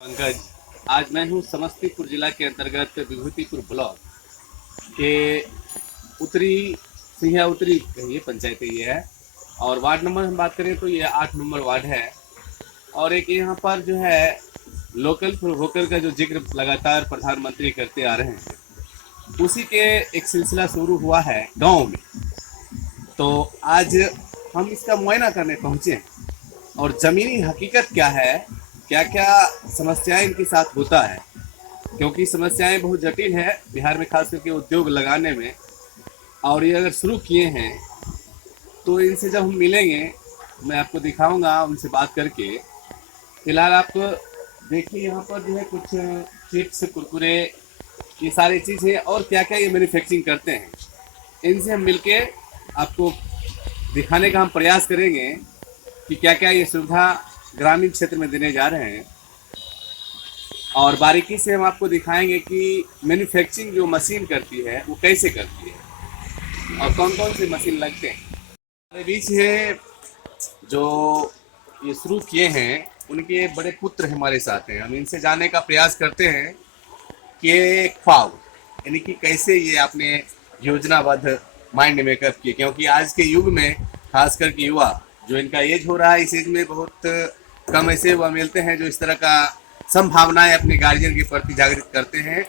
पंकज, आज मैं हूँ समस्तीपुर जिला के अंतर्गत विभूतिपुर ब्लॉक के उत्तरी सिंहिया उत्तरी ये पंचायत ये है। और वार्ड नंबर हम बात करें तो ये 8 नंबर वार्ड है। और एक यहाँ पर जो है लोकल फॉर वोकल का जो जिक्र लगातार प्रधानमंत्री करते आ रहे हैं, उसी के एक सिलसिला शुरू हुआ है गांव में। तो आज हम इसका मुआयना करने पहुंचे हैं और ज़मीनी हकीकत क्या है, क्या क्या समस्याएं इनके साथ होता है, क्योंकि समस्याएं बहुत जटिल है बिहार में, खास करके उद्योग लगाने में। और ये अगर शुरू किए हैं तो इनसे जब हम मिलेंगे मैं आपको दिखाऊंगा उनसे बात करके। फिलहाल आप देखिए यहाँ पर जो है कुछ चिप्स कुरकुरे ये सारी चीज़ें और क्या क्या ये मैन्युफैक्चरिंग करते हैं, इनसे हम मिलके आपको दिखाने का हम प्रयास करेंगे कि क्या क्या ये सुविधा ग्रामीण क्षेत्र में देने जा रहे हैं। और बारीकी से हम आपको दिखाएंगे कि मैन्युफैक्चरिंग जो मशीन करती है वो कैसे करती है और कौन कौन से मशीन लगते हैं। हमारे बीच है जो ये शुरू किए हैं, उनके बड़े पुत्र हमारे साथ हैं। हम इनसे जानने का प्रयास करते हैं कि ख्वाब यानी कि कैसे ये आपने योजनाबद्ध माइंड मेकअप किए, क्योंकि आज के युग में खास करके युवा जो इनका एज हो रहा है, इस एज में बहुत कम ऐसे युवा मिलते हैं जो इस तरह का संभावनाएं अपने गार्जियन के प्रति जागृत करते हैं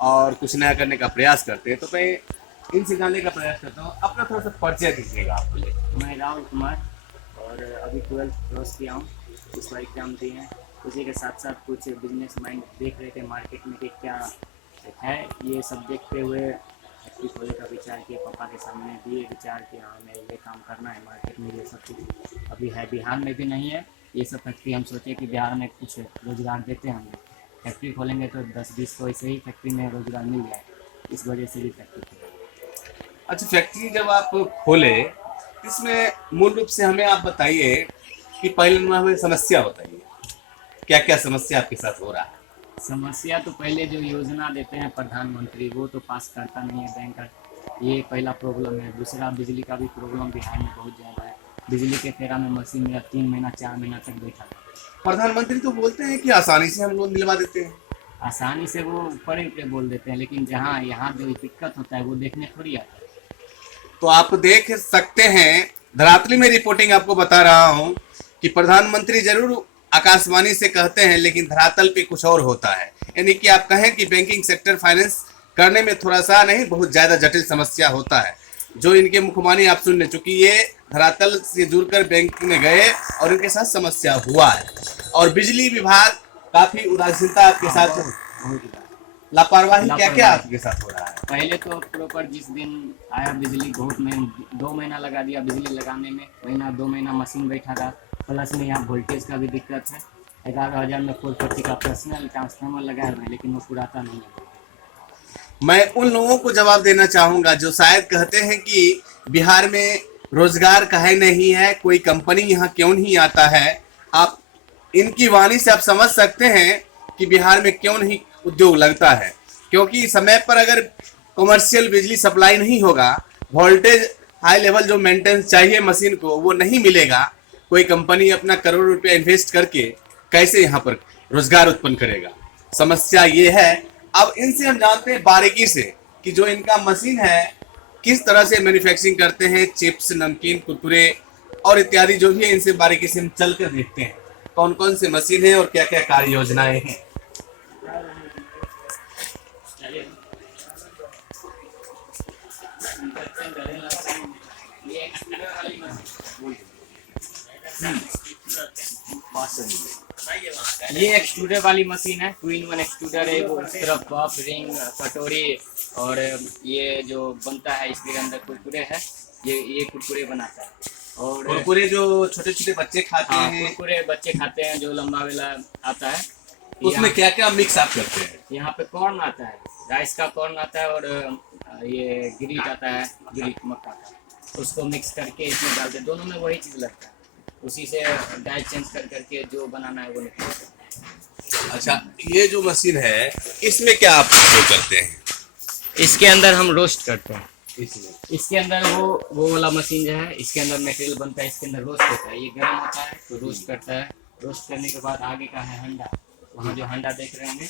और कुछ नया करने का प्रयास करते हैं। तो मैं इनसे जानने का प्रयास करता हूँ, अपना थोड़ा सा परिचय दीजिएगा आप मुझे। मैं राहुल कुमार और अभी 12th क्रॉस किया हूँ, इस बार एग्जाम दिए हैं। उसी के साथ साथ कुछ बिजनेस माइंड देख रहे थे मार्केट में कि क्या है, ये सब देखते हुए फैक्ट्री खोलने का विचार किया। पापा के सामने दिए विचार कि हाँ हमें ये काम करना है, मार्केट में ये सब कुछ अभी है, बिहार में भी नहीं है ये सब फैक्ट्री। हम सोचे कि बिहार में कुछ रोज़गार देते हैं, हमें फैक्ट्री खोलेंगे तो 10-20 को ऐसे ही फैक्ट्री में रोज़गार मिल जाए, इस वजह से भी फैक्ट्री खोलेंगे। अच्छा, फैक्ट्री जब आप खोले, इसमें मूल रूप से हमें आप बताइए कि पहले हमें समस्या बताइए, क्या क्या समस्या आपके साथ हो रहा है। समस्या तो पहले जो योजना देते हैं प्रधानमंत्री वो तो पास करता नहीं है बैंकर, ये पहला प्रॉब्लम है। दूसरा बिजली का भी प्रॉब्लम बिहार में बहुत ज़्यादा है। बिजली के फेरा में मशीन मेरा 3 महीना 4 महीना तक बैठा था। प्रधानमंत्री तो बोलते हैं कि आसानी से हम लोन दिलवा देते हैं। आसानी से वो ऊपर ऊपर बोल देते हैं, लेकिन जहाँ यहाँ जो दिक्कत होता है वो देखने थोड़ी आता है। तो आप देख सकते हैं, धरातली में रिपोर्टिंग आपको बता रहा हूं कि प्रधानमंत्री जरूर आकाशवाणी से कहते हैं लेकिन धरातल पे कुछ और होता है। यानी कि आप कहें कि बैंकिंग सेक्टर फाइनेंस करने में थोड़ा सा नहीं, बहुत ज़्यादा जटिल समस्या होता है, जो इनके मुखबानी आप सुन ले, चूँकि ये धरातल से जुड़कर बैंक में गए और इनके साथ समस्या हुआ है। और बिजली विभाग काफ़ी उदासीनता आपके साथ, बहुत लापरवाही क्या क्या आपके साथ हो रहा है। पहले तो प्रॉपर जिस दिन आया बिजली, बहुत महीना 2 महीना लगा दिया बिजली लगाने में, महीना 2 महीना मशीन बैठा था। प्लस में यहाँ वोल्टेज का भी दिक्कत है। 11,000 में 440 का पर्सनल ट्रांसफार्मर लगाया हुआ है, लेकिन वो पुराता नहीं है। मैं उन लोगों को जवाब देना चाहूँगा जो शायद कहते हैं कि बिहार में रोजगार काहे नहीं है, कोई कंपनी यहाँ क्यों नहीं आता है। आप इनकी वाणी से आप समझ सकते हैं कि बिहार में क्यों नहीं उद्योग लगता है, क्योंकि समय पर अगर कमर्शियल बिजली सप्लाई नहीं होगा, वोल्टेज हाई लेवल जो मेंटेनेंस चाहिए मशीन को वो नहीं मिलेगा, कोई कंपनी अपना करोड़ रुपया इन्वेस्ट करके कैसे यहाँ पर रोजगार उत्पन्न करेगा। समस्या ये है। अब इनसे हम जानते हैं बारीकी से कि जो इनका मशीन है किस तरह से मैन्युफैक्चरिंग करते हैं, चिप्स नमकीन कुरकुरे और इत्यादि जो भी है, इनसे बारीकी से हम चल कर देखते हैं कौन कौन से मशीन है और क्या क्या कार्य योजनाएं हैं। ये एक्सट्रूडर वाली मशीन है, 2-in-1 एक्सट्रूडर है। वो इस तरफ कप रिंग कटोरी और ये जो बनता है इसके अंदर कुरकुरे है, ये कुरकुरे बनाता है। और कुरकुरे जो छोटे छोटे बच्चे खाते हैं, कुरकुरे बच्चे खाते हैं जो लंबा वाला आता है, उसमें क्या क्या मिक्स आप करते हैं। यहाँ पे कॉर्न आता है, राइस का कॉर्न आता है और ये गिरीट आता है, गिरीट मक्का का, उसको मिक्स करके इसमें डालते हैं। दोनों में वही चीज़ लगता है, उसी से डाइट चेंज कर करके जो बनाना है वो निकलता है। अच्छा, ये जो मशीन है इसमें क्या आप जो करते हैं। इसके अंदर हम रोस्ट करते हैं। इसमें इसके अंदर वो वाला मशीन जो है, इसके अंदर मटेरियल बनता है, इसके अंदर रोस्ट होता है, ये गर्म होता है तो रोस्ट करता है। रोस्ट करने के बाद आगे का है हंडा, वहाँ जो हांडा देख रहे होंगे,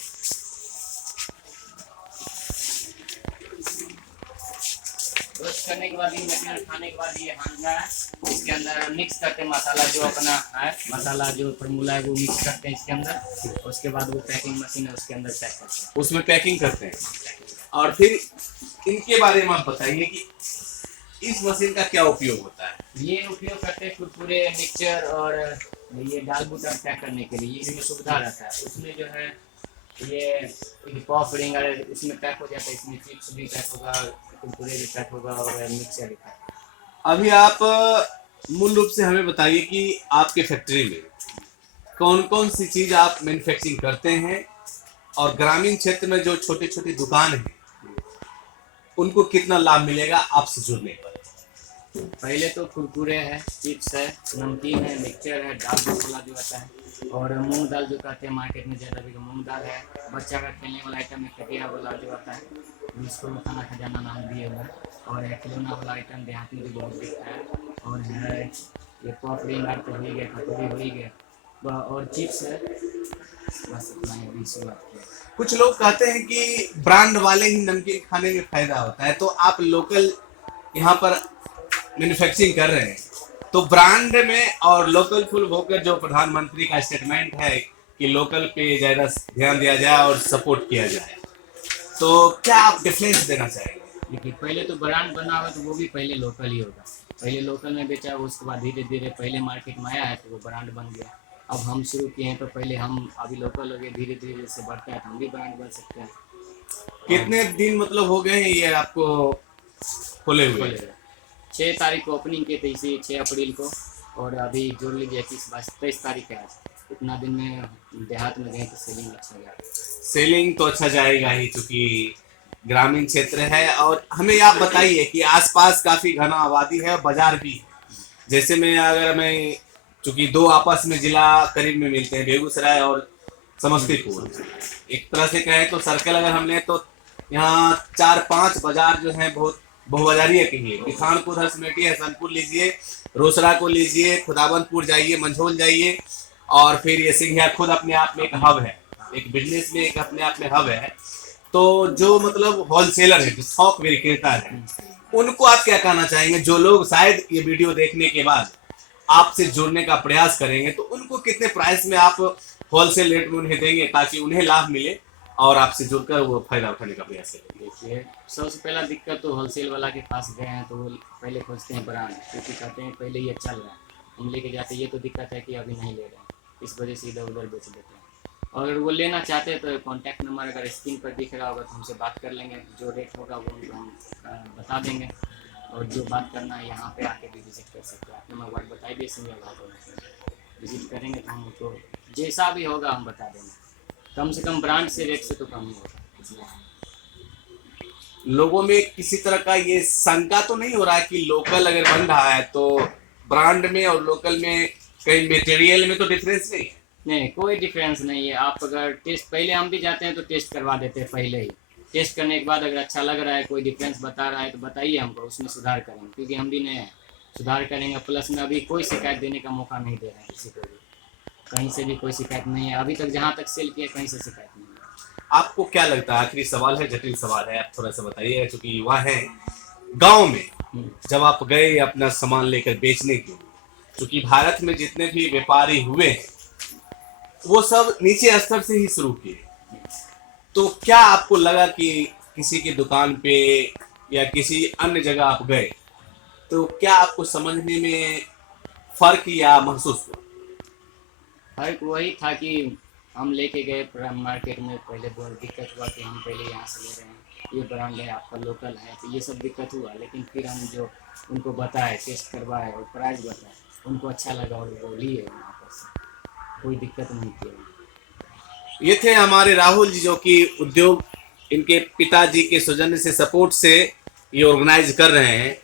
रोस्ट करने के बाद ये मटेरियल खाने के बाद ये हांडा है, इसके अंदर मिक्स करते हैं मसाला, जो अपना है मसाला जो फॉर्मूला है वो मिक्स करते हैं इसके अंदर। उसके बाद वो पैकिंग मशीन है उसके अंदर पैक करते हैं। उसमें पैकिंग करते हैं। और फिर इनके बारे में आप बताइए कि इस मशीन का क्या उपयोग होता है? ये उपयोग करते हैं कुरकुरे, मिक्सचर और ये दाल बूटा पैक करने के लिए, ये सुविधा रहता है। उसमें जो है ये पॉप रिंग इसमें पैक हो जाता है, इसमें चिप्स भी पैक होगा, कुरकुरे भी पैक होगा और मिक्सचर भी पैक। अभी आप मूल रूप से हमें बताइए कि आपके फैक्ट्री में कौन कौन सी चीज आप मैन्युफैक्चरिंग करते हैं, और ग्रामीण क्षेत्र में जो छोटी छोटी दुकान है उनको कितना लाभ मिलेगा आपसे जुड़ने पर? पहले तो कुरकुरे है, चिप्स है, नमकीन है, मिक्सचर है, दाल मसाला जो आता है, और मूंग दाल जो कहते हैं मार्केट में ज़्यादा भी मूंग दाल है। बच्चा का खेलने वाला आइटम है, कटिया वाला जो आता है जिसको खाना खजाना नाम दिए हुआ है, और खिलौना वाला आइटम देहात में भी बहुत दिखता है, और है ये पॉप रिंग तो हो ही गया, कटोरी हो ही गया, और चिप्स है। बस इतना ही अभी शुरुआत किया। कुछ लोग कहते हैं कि ब्रांड वाले ही नमकीन खाने में फायदा होता है, तो आप लोकल यहाँ पर मैन्युफैक्चरिंग कर रहे हैं, तो ब्रांड में और लोकल फुल होकर जो प्रधानमंत्री का स्टेटमेंट है कि लोकल पे ज़्यादा ध्यान दिया जाए और सपोर्ट किया जाए, तो क्या आप डिफरेंस देना चाहेंगे? देखिए पहले तो ब्रांड बना हुआ तो वो भी पहले लोकल ही होगा, पहले लोकल में बेचा हुआ, उसके बाद धीरे धीरे पहले मार्केट में आया है तो वो ब्रांड बन गया। अब हम शुरू किए हैं तो पहले हम अभी लोकल हो गए, धीरे धीरे जैसे बढ़ता है तो हम भी ब्रांड बन सकते हैं। कितने दिन मतलब हो गए हैं ये आपको खोले हुए? 6 तारीख को ओपनिंग की थी, इसी 6 अप्रैल को, और अभी जोड़ लीजिए 23 तारीख है आज। इतना दिन में देहात में गए तो सेलिंग अच्छा गया। सेलिंग तो अच्छा जाएगा ही, क्योंकि ग्रामीण क्षेत्र है। और हमें आप बताइए कि आसपास काफी घना आबादी है और बाजार भी है। जैसे मैं चूंकि दो आपस में जिला करीब में मिलते हैं, बेगूसराय और समस्तीपुर, एक तरह से कहें तो सर्कल अगर हम लें तो यहाँ 4-5 बाजार जो हैं बहुत बहुबाजारी कहिए। किसानपुर हसमेटी हसनपुर लीजिए, रोसड़ा को लीजिए, खुदाबंदपुर जाइए, मंझोल जाइए, और फिर ये सिंघिया खुद अपने आप में एक हब है, एक बिजनेस में एक अपने आप में हब है। तो जो मतलब होलसेलर है, जो थोक विक्रेता है, उनको आप क्या कहना चाहेंगे? जो लोग शायद ये वीडियो देखने के बाद आपसे जुड़ने का प्रयास करेंगे, तो उनको कितने प्राइस में आप होलसेल रेट में उन्हें देंगे ताकि उन्हें लाभ मिले और आपसे जुड़कर वो फायदा उठाने का प्रयास करें? देखिए सबसे पहला दिक्कत तो होलसेल वाला के पास गए हैं तो वो पहले खोजते हैं ब्रांड, क्योंकि कहते हैं पहले ये चल रहा है, हम लेके जाते हैं। ये तो दिक्कत है कि अभी नहीं ले रहे हैं, इस वजह से इधर उधर बेच देते हैं। और अगर वो लेना चाहते हैं तो कॉन्टैक्ट नंबर अगर स्क्रीन पर दिख रहा होगा तो हमसे बात कर लेंगे, जो रेट होगा वो उनको हम बता देंगे। और जो बात करना है यहाँ पे आके भी विजिट कर सकते हैं। अपना मोबाइल बताई दिए, सिंगल विजिट करेंगे तो हम उनको जैसा भी होगा हम बता देंगे। कम से कम ब्रांड से रेट से तो कम नहीं होगा। लोगों में किसी तरह का ये शंका तो नहीं हो रहा है कि लोकल अगर बन रहा है तो ब्रांड में और लोकल में कहीं मटेरियल में तो डिफरेंस नहीं है? नहीं, कोई डिफरेंस नहीं है। आप अगर टेस्ट, पहले हम भी जाते हैं तो टेस्ट करवा देते हैं पहले ही। टेस्ट करने के बाद अगर अच्छा लग रहा है, कोई डिफरेंस बता रहा है तो बताइए हमको, उसमें सुधार करेंगे, क्योंकि हम भी नए हैं, सुधार करेंगे। प्लस में अभी कोई शिकायत देने का मौका नहीं दे रहे हैं किसी को भी, कहीं से भी कोई शिकायत नहीं है अभी तक। जहाँ तक सेल किया कहीं से शिकायत नहीं है। आपको क्या लगता है, आखिरी सवाल है, जटिल सवाल है, आप थोड़ा सा बताइए, क्योंकि युवा हैं गांव में, जब आप गए अपना सामान लेकर बेचने के लिए, क्योंकि भारत में जितने भी व्यापारी हुए हैं वो सब नीचे स्तर से ही शुरू किए, तो क्या आपको लगा कि किसी की दुकान पे या किसी अन्य जगह आप गए तो क्या आपको समझने में फर्क या महसूस हुआ? फर्क वही था कि हम लेके गए मार्केट में, पहले बहुत दिक्कत हुआ कि हम पहले यहाँ से ले रहे हैं, ये ब्रांड है आपका लोकल है, तो ये सब दिक्कत हुआ। लेकिन फिर हम जो उनको बताए, टेस्ट करवाए और प्राइस बताए, उनको अच्छा लगा और वो लिए वहाँ पर से, कोई दिक्कत नहीं थी। ये थे हमारे राहुल जी, जो कि उद्योग इनके पिताजी के सौजन्य से, सपोर्ट से ये ऑर्गेनाइज कर रहे हैं।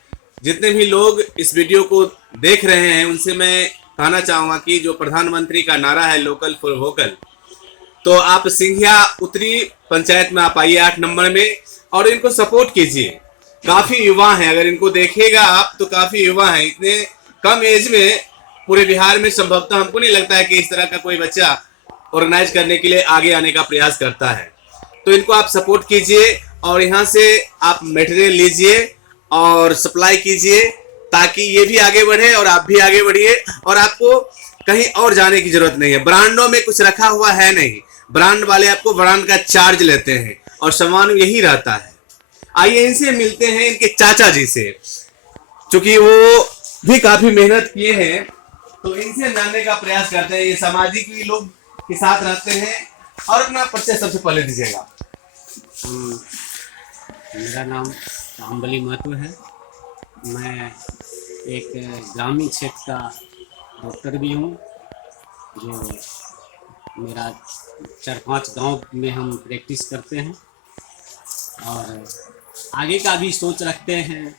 जितने भी लोग इस वीडियो को देख रहे हैं उनसे मैं कहना चाहूँगा कि जो प्रधानमंत्री का नारा है लोकल फॉर वोकल, तो आप सिंघिया उत्तरी पंचायत में आप आइए 8 नंबर में और इनको सपोर्ट कीजिए। काफ़ी युवा हैं, अगर इनको देखिएगा आप तो काफ़ी युवा हैं। इतने कम एज में पूरे बिहार में संभवतः हमको नहीं लगता है कि इस तरह का कोई बच्चा ऑर्गेनाइज करने के लिए आगे आने का प्रयास करता है। तो इनको आप सपोर्ट कीजिए और यहाँ से आप मटेरियल लीजिए और सप्लाई कीजिए, ताकि ये भी आगे बढ़े और आप भी आगे बढ़िए। और आपको कहीं और जाने की जरूरत नहीं है, ब्रांडों में कुछ रखा हुआ है नहीं, ब्रांड वाले आपको ब्रांड का चार्ज लेते हैं और सामान यही रहता है। आइए इनसे मिलते हैं, इनके चाचा जी से, क्योंकि वो भी काफी मेहनत किए हैं, तो इनसे जानने का प्रयास करते हैं। ये सामाजिक भी लोग के साथ रहते हैं। और अपना परिचय सबसे पहले दीजिएगा। मेरा नाम रामबली महतो है। मैं एक ग्रामीण क्षेत्र का डॉक्टर भी हूँ, जो मेरा 4-5 गांव में हम प्रैक्टिस करते हैं और आगे का भी सोच रखते हैं।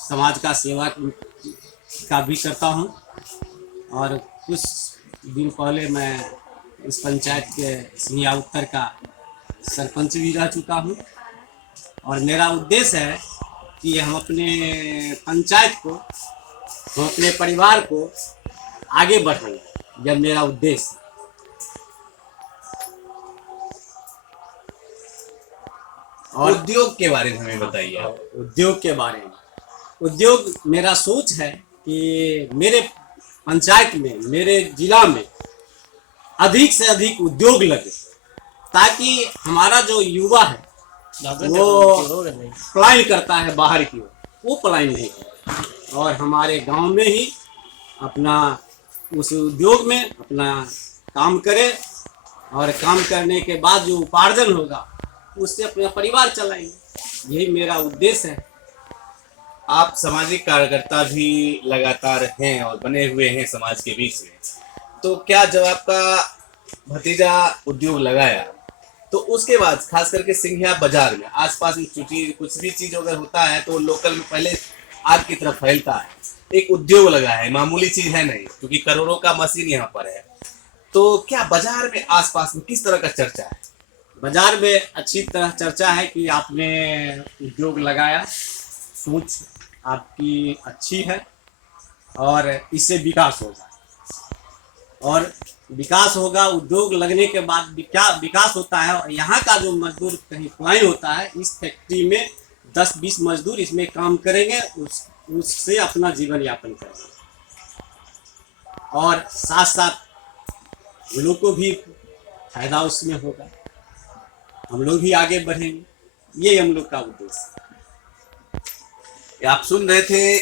समाज का सेवा का भी करता हूँ। और कुछ दिन पहले मैं इस पंचायत के सिंहिया उत्तर का सरपंच भी रह चुका हूँ। और मेरा उद्देश्य है कि हम अपने पंचायत को, हम अपने परिवार को आगे बढ़ाएं, यह मेरा उद्देश्य है। और उद्योग के बारे में हमें बताइए। उद्योग के बारे में, उद्योग मेरा सोच है कि मेरे पंचायत में, मेरे जिला में अधिक से अधिक उद्योग लगे, ताकि हमारा जो युवा है वो पलायन करता है बाहर की ओर, वो पलायन नहीं करे और हमारे गांव में ही अपना उस उद्योग में अपना काम करे और काम करने के बाद जो उपार्जन होगा उससे अपना परिवार चलाएंगे। यही मेरा उद्देश्य है। आप सामाजिक कार्यकर्ता भी लगातार हैं और बने हुए हैं समाज के बीच में, तो क्या जब आपका भतीजा उद्योग लगाया तो उसके बाद खास करके सिंघिया बाजार में आसपास में कुछ भी चीज अगर होता है तो लोकल में पहले आग की तरफ फैलता है। एक उद्योग लगा है, मामूली चीज है नहीं, क्योंकि करोड़ों का मशीन यहाँ पर है। तो क्या बाजार में आसपास में किस तरह का चर्चा है? बाजार में अच्छी तरह चर्चा है कि आपने उद्योग लगाया, सोच आपकी अच्छी है और इससे विकास होगा। और विकास होगा, उद्योग लगने के बाद क्या विकास होता है। और यहाँ का जो मजदूर कहीं पलायन होता है, इस फैक्ट्री में 10-20 मजदूर इसमें काम करेंगे, उससे अपना जीवन यापन करेंगे और साथ साथ हम लोग को भी फायदा उसमें होगा, हम लोग भी आगे बढ़ेंगे। ये हम लोग का उद्देश्य। आप सुन रहे थे,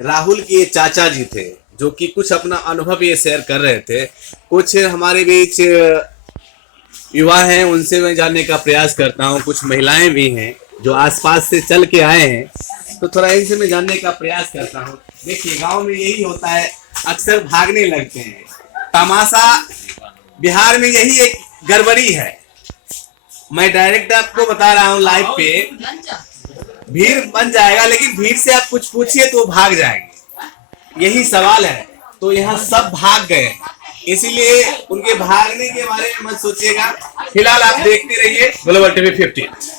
राहुल के चाचा जी थे जो कि कुछ अपना अनुभव ये शेयर कर रहे थे। कुछ हमारे बीच युवा हैं, उनसे मैं जानने का प्रयास करता हूँ। कुछ महिलाएं भी हैं जो आसपास से चल के आए हैं, तो थोड़ा इनसे मैं जानने का प्रयास करता हूँ। देखिए, गांव में यही होता है, अक्सर भागने लगते हैं। तमाशा बिहार में यही एक गड़बड़ी है। मैं डायरेक्ट आपको बता रहा हूँ लाइव पे, भीड़ बन जाएगा, लेकिन भीड़ से आप कुछ पूछिए तो भाग जाएंगे, यही सवाल है। तो यहाँ सब भाग गए, इसीलिए उनके भागने के बारे में मत सोचिएगा। फिलहाल आप देखते रहिए ग्लोबल टीवी 15।